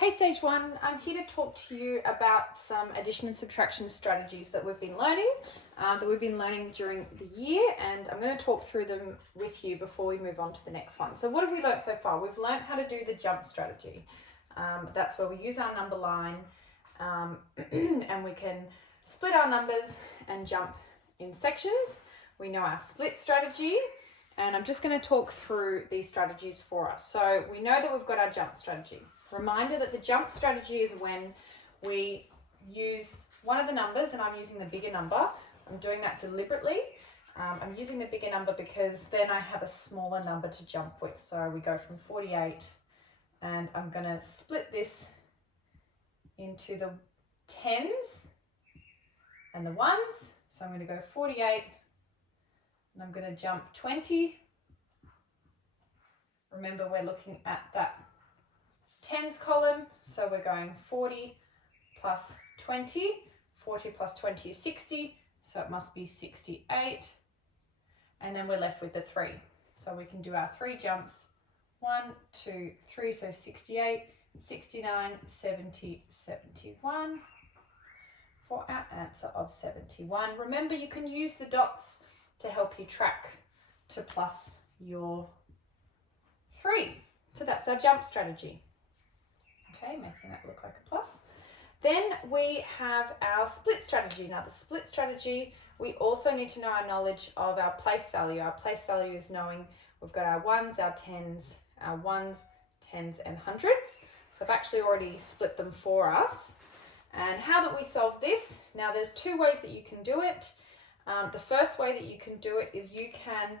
Hey Stage 1, I'm here to talk to you about some addition and subtraction strategies that we've been learning during the year, and I'm going to talk through them with you before we move on to the next one. So what have we learned so far? We've learned how to do the jump strategy. That's where we use our number line and we can split our numbers and jump in sections. We know our split strategy, and I'm just going to talk through these strategies for us. So we know that we've got our jump strategy. Reminder that the jump strategy is when we use one of the numbers, and I'm using the bigger number. I'm doing that deliberately. I'm using the bigger number because then I have a smaller number to jump with. So we go from 48, and I'm going to split this into the tens and the ones. So I'm going to go 48, and I'm going to jump 20. Remember, we're looking at that tens column, so we're going 40 plus 20. 40 plus 20 is 60, so it must be 68. And then we're left with the 3. So we can do our 3 jumps. 1, 2, 3, so 68, 69, 70, 71 for our answer of 71. Remember, you can use the dots to help you track to plus your 3. So that's our jump strategy. Okay, making that look like a plus. Then we have our split strategy. Now the split strategy, we also need to know our knowledge of our place value. Our place value is knowing we've got our ones, our tens, and hundreds. So I've actually already split them for us. And how that we solve this? Now there's 2 ways that you can do it. The first way that you can do it is you can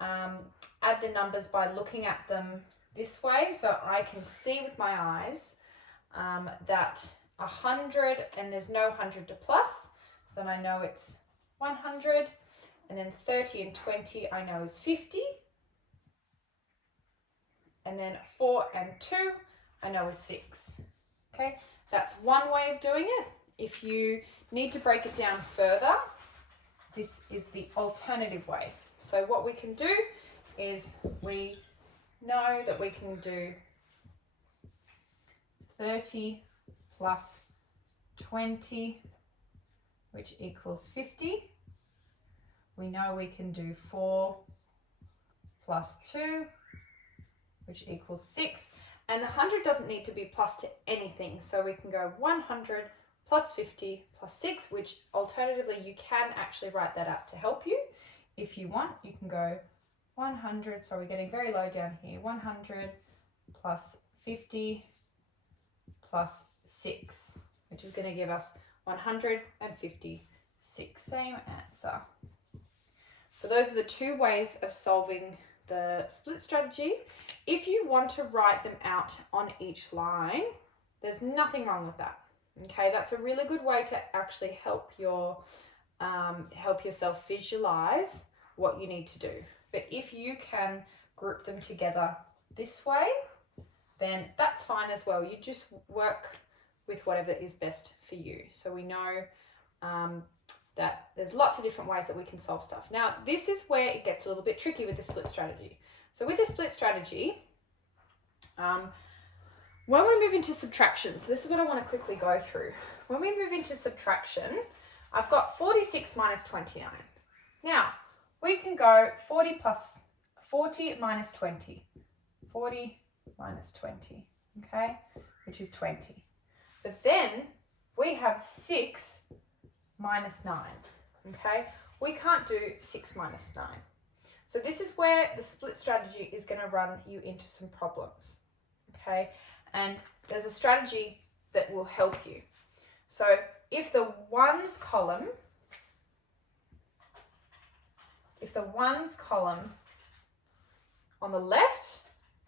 add the numbers by looking at them this way, so I can see with my eyes that 100, and there's no 100 to plus, so then I know it's 100, and then 30 and 20 I know is 50, and then 4 and 2 I know is 6. Okay, that's one way of doing it. If you need to break it down further, this is the alternative way. So what we can do is we know that we can do 30 plus 20, which equals 50. We know we can do 4 plus 2, which equals 6. And the 100 doesn't need to be plus to anything. So we can go 100 plus 50 plus 6, which alternatively you can actually write that out to help you. If you want, you can go 100, so we're getting very low down here, 100 plus 50 plus 6, which is going to give us 156. Same answer. So those are the 2 ways of solving the split strategy. If you want to write them out on each line, there's nothing wrong with that. Okay, that's a really good way to actually help yourself visualize what you need to do. But if you can group them together this way, then that's fine as well. You just work with whatever is best for you. So we know that there's lots of different ways that we can solve stuff. Now, this is where it gets a little bit tricky with the split strategy. So with the split strategy, when we move into subtraction, so this is what I want to quickly go through. When we move into subtraction, I've got 46 minus 29. Now, we can go 40 minus 20. 40 minus 20, okay, which is 20. But then we have 6 minus 9, okay? We can't do 6 minus 9. So this is where the split strategy is going to run you into some problems, okay? And there's a strategy that will help you. So if the ones column on the left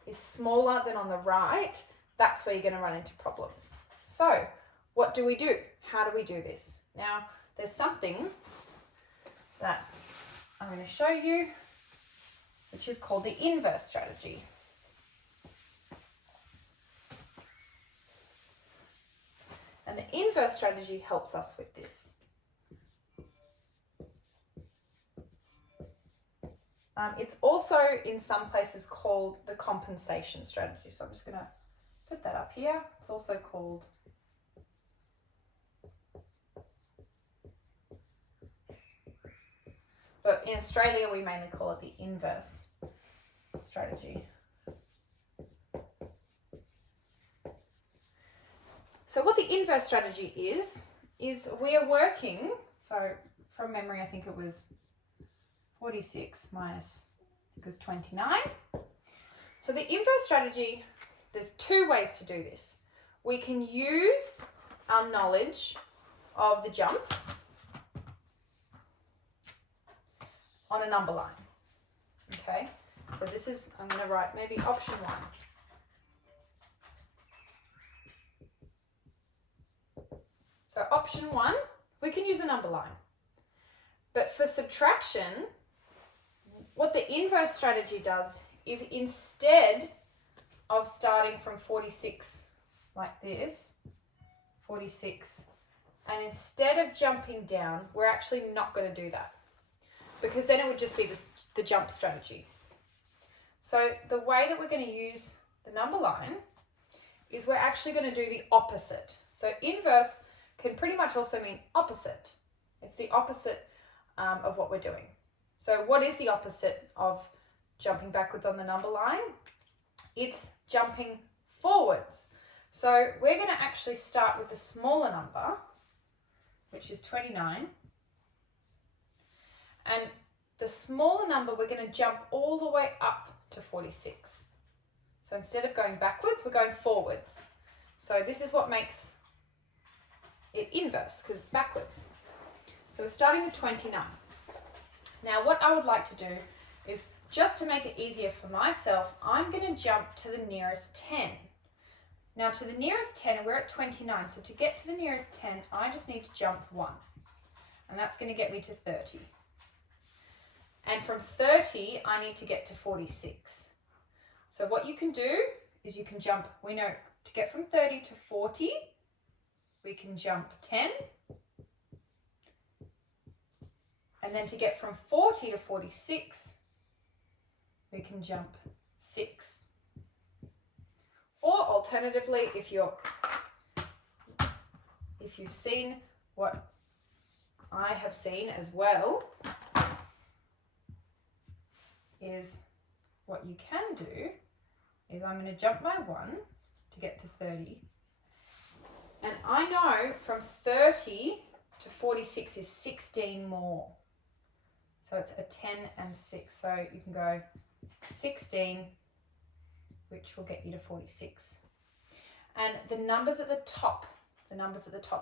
is smaller than on the right, that's where you're going to run into problems. So what do we do? How do we do this? Now, there's something that I'm going to show you, which is called the inverse strategy. And the inverse strategy helps us with this. It's also in some places called the compensation strategy. So I'm just going to put that up here. It's also called but in Australia we mainly call it the inverse strategy. So what the inverse strategy is we are working, so from memory I think it was 46 minus, I think it was 29. So the inverse strategy, there's two ways to do this. We can use our knowledge of the jump on a number line. Okay, so this is, I'm going to write maybe option 1. So option 1, we can use a number line. But for subtraction, what the inverse strategy does is instead of starting from 46 like this, 46, and instead of jumping down, we're actually not going to do that, because then it would just be the jump strategy. So the way that we're going to use the number line is we're actually going to do the opposite. So inverse can pretty much also mean opposite. It's the opposite of what we're doing. So what is the opposite of jumping backwards on the number line? It's jumping forwards. So we're going to actually start with the smaller number, which is 29. And the smaller number, we're going to jump all the way up to 46. So instead of going backwards, we're going forwards. So this is what makes it inverse, because it's backwards. So we're starting with 29. Now what I would like to do is, just to make it easier for myself, I'm going to jump to the nearest 10. Now to the nearest 10, we're at 29. So to get to the nearest 10, I just need to jump 1. And that's going to get me to 30. And from 30, I need to get to 46. So what you can do is you can jump, we know to get from 30 to 40, we can jump 10. And then to get from 40 to 46, we can jump 6. Or alternatively, if you've seen what I have seen as well, is what you can do is I'm going to jump my 1 to get to 30. And I know from 30 to 46 is 16 more. So it's a 10 and 6. So you can go 16, which will get you to 46. And the numbers at the top,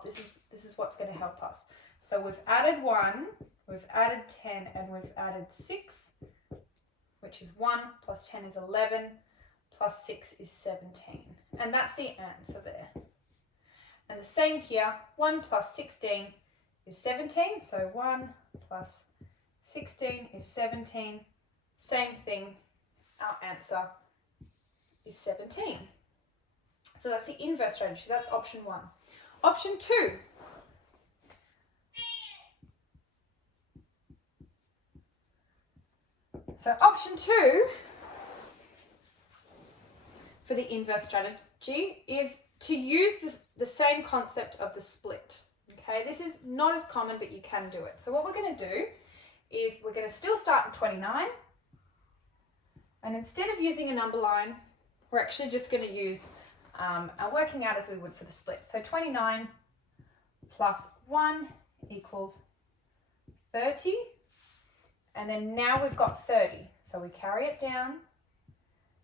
this is what's going to help us. So we've added 1, we've added 10, and we've added 6, which is 1 plus 10 is 11, plus 6 is 17. And that's the answer there. And the same here, 1 plus 16 is 17. So 1 plus 16 is 17. Same thing, our answer is 17. So that's the inverse strategy. That's option 1. Option 2. So option 2 for the inverse strategy is to use the same concept of the split. Okay, this is not as common, but you can do it. So what we're going to do is we're going to still start at 29. And instead of using a number line, we're actually just going to use our working out as we would for the split. So 29 plus 1 equals 30. And then now we've got 30. So we carry it down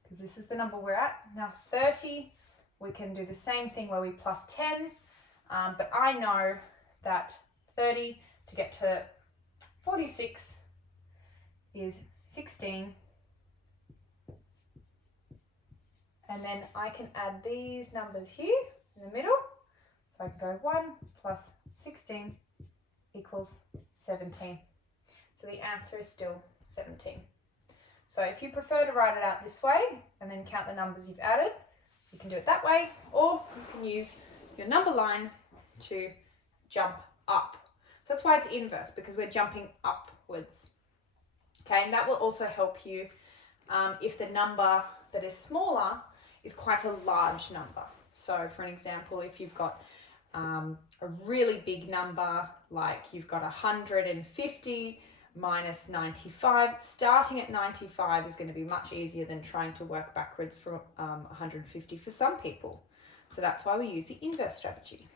because this is the number we're at. Now 30, we can do the same thing where we plus 10. But I know that 30 to get to 46 is 16. And then I can add these numbers here in the middle. So I can go 1 plus 16 equals 17. So the answer is still 17. So if you prefer to write it out this way and then count the numbers you've added, you can do it that way, or you can use your number line to jump up. So that's why it's inverse, because we're jumping upwards. Okay, and that will also help you if the number that is smaller is quite a large number. So for an example, if you've got a really big number, like you've got 150 minus 95, starting at 95 is going to be much easier than trying to work backwards from 150 for some people. So that's why we use the inverse strategy.